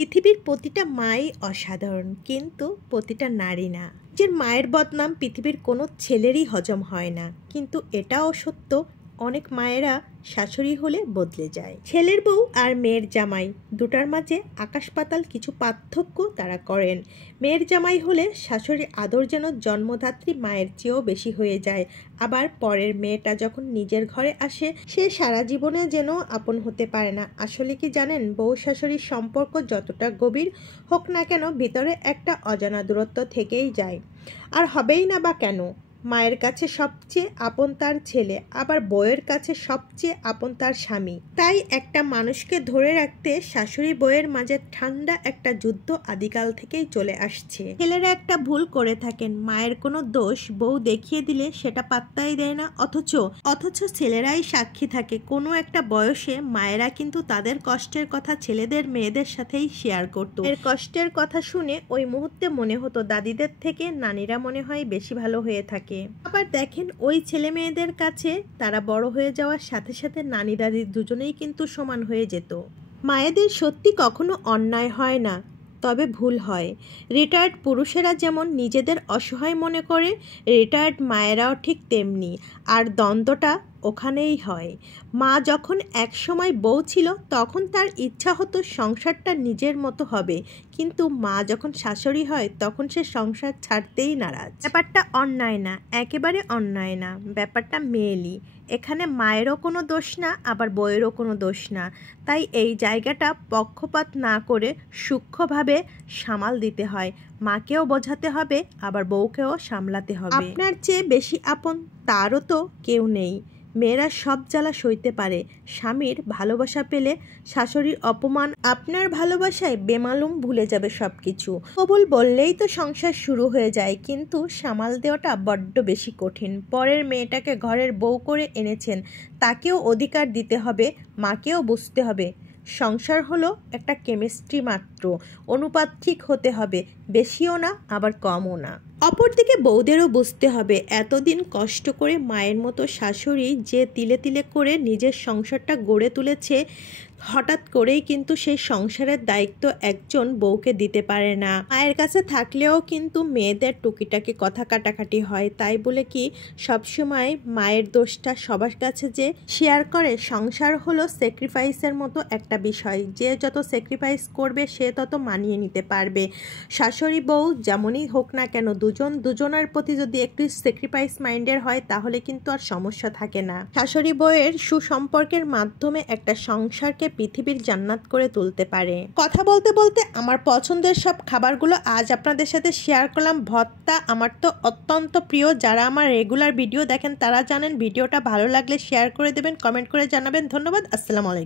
পৃথিবীর প্রতিটা মাই অসাধারণ, কিন্তু প্রতিটা নারী না। যে মায়ের বদনাম পৃথিবীর কোনো ছেলেরই হজম হয় না, কিন্তু এটাও সত্য অনেক মায়েরা শাশুড়ি হলে বদলে যায়। ছেলের বউ আর মেয়ের জামাই দুটার মাঝে আকাশ পাতাল কিছু পার্থক্য তারা করেন। মেয়ের জামাই হলে শাশুড়ির আদর যেন জন্মদাত্রী মায়ের চেয়েও বেশি হয়ে যায়। আবার পরের মেয়েটা যখন নিজের ঘরে আসে, সে সারা জীবনে যেন আপন হতে পারে না। আসলে কি জানেন, বউ শাশুড়ির সম্পর্ক যতটা গভীর হোক না কেন, ভিতরে একটা অজানা দূরত্ব থেকেই যায়। আর হবেই না বা কেন? মায়ের কাছে সবচেয়ে আপন তার ছেলে, আবার বউয়ের কাছে সবচেয়ে আপন তার স্বামী। তাই একটা মানুষকে ধরে রাখতে শাশুড়ি বউয়ের মাঝে ঠান্ডা একটা যুদ্ধ আদিকাল থেকেই চলে আসছে। ছেলেরা একটা ভুল করে থাকেন, মায়ের কোনো দোষ বউ দেখিয়ে দিলে সেটা পাত্তাই দেয় না, অথচ ছেলেরাই সাক্ষী থাকে। কোনো একটা বয়সে মায়েরা কিন্তু তাদের কষ্টের কথা ছেলেদের মেয়েদের সাথেই শেয়ার করতো। এর কষ্টের কথা শুনে ওই মুহূর্তে মনে হতো দাদিদের থেকে নানীরা মনে হয় বেশি ভালো হয়ে থাকে। আবার দেখেন, ওই ছেলে মেয়েদের কাছে তারা বড় হয়ে যাওয়ার সাথে সাথে নানি দাদি দুজনেই কিন্তু সমান হয়ে যেত। মায়েদের সত্যি কখনো অন্যায় হয় না, তবে ভুল হয়। রিটায়ার্ড পুরুষেরা যেমন নিজেদের অসহায় মনে করে, রিটায়ার্ড মায়েরাও ঠিক তেমনি। আর দ্বন্দ্বটা ওখানেই হয়। মা যখন এক সময় বউ ছিল, তখন তার ইচ্ছা হতো সংসারটা নিজের মতো হবে, কিন্তু মা যখন শাশুড়ি হয় তখন সে সংসার ছাড়তেই নারাজ। ব্যাপারটা অন্যায় না, একেবারে অন্যায় না, ব্যাপারটা মেয়েলি। এখানে মায়েরও কোনো দোষ না, আবার বউয়েরও কোনো দোষ না। তাই এই জায়গাটা পক্ষপাত না করে সূক্ষ্মভাবে সামাল দিতে হয়। মাকেও বোঝাতে হবে, আবার বউকেও সামলাতে হবে। আপনার চেয়ে বেশি আপন তারও তো কেউ নেই। মেয়েরা সব জ্বালা সইতে পারে। স্বামীর ভালোবাসা পেলে শাশুড়ির অপমান আপনার ভালোবাসায় বেমালুম ভুলে যাবে সবকিছু। কবুল বললেই তো সংসার শুরু হয়ে যায়, কিন্তু সামাল দেওয়াটা বড্ড বেশি কঠিন। পরের মেয়েটাকে ঘরের বউ করে এনেছেন, তাকেও অধিকার দিতে হবে, মাকেও বুঝতে হবে সংসার হলো একটা কেমিস্ট্রি মাত্র। অনুপাত ঠিক হতে হবে, বেশিও না আবার কমও না। অপরদিকে বউদেরও বুঝতে হবে, এতদিন কষ্ট করে মায়ের মতো শাশুড়ি যে তিলে তিলে করে নিজের সংসারটা গড়ে তুলেছে, হঠাৎ করেই কিন্তু সেই সংসারের দায়িত্ব একজন বউকে দিতে পারে না। মায়ের কাছে থাকলেও কিন্তু মেয়েদের টুকিটাকি কথা কাটাকাটি হয়। তাই বলে কি সবসময় মায়ের দোষটা সবার কাছে যে শেয়ার করে? সংসার হলো স্যাক্রিফাইসের মতো একটা বিষয়। যে যত স্যাক্রিফাইস করবে সে তত মানিয়ে নিতে পারবে। শাশুড়ি বউ যেমনই হোক না কেন, দুজনের প্রতি যদি একটু স্যাক্রিফাইস মাইন্ডের হয়, তাহলে কিন্তু আর সমস্যা থাকে না। শাশুড়ি বউয়ের সুসম্পর্কের মাধ্যমে একটা সংসারকে পৃথিবীর জান্নাত করে তুলতে পারে। কথা বলতে বলতে আমার পছন্দের সব খাবারগুলো আজ আপনাদের সাথে শেয়ার করলাম। ভর্তা আমার তো অত্যন্ত প্রিয়। যারা আমার রেগুলার ভিডিও দেখেন তারা জানেন। ভিডিওটা ভালো লাগলে শেয়ার করে দেবেন, কমেন্ট করে জানাবেন। ধন্যবাদ। আসসালামু আলাইকুম।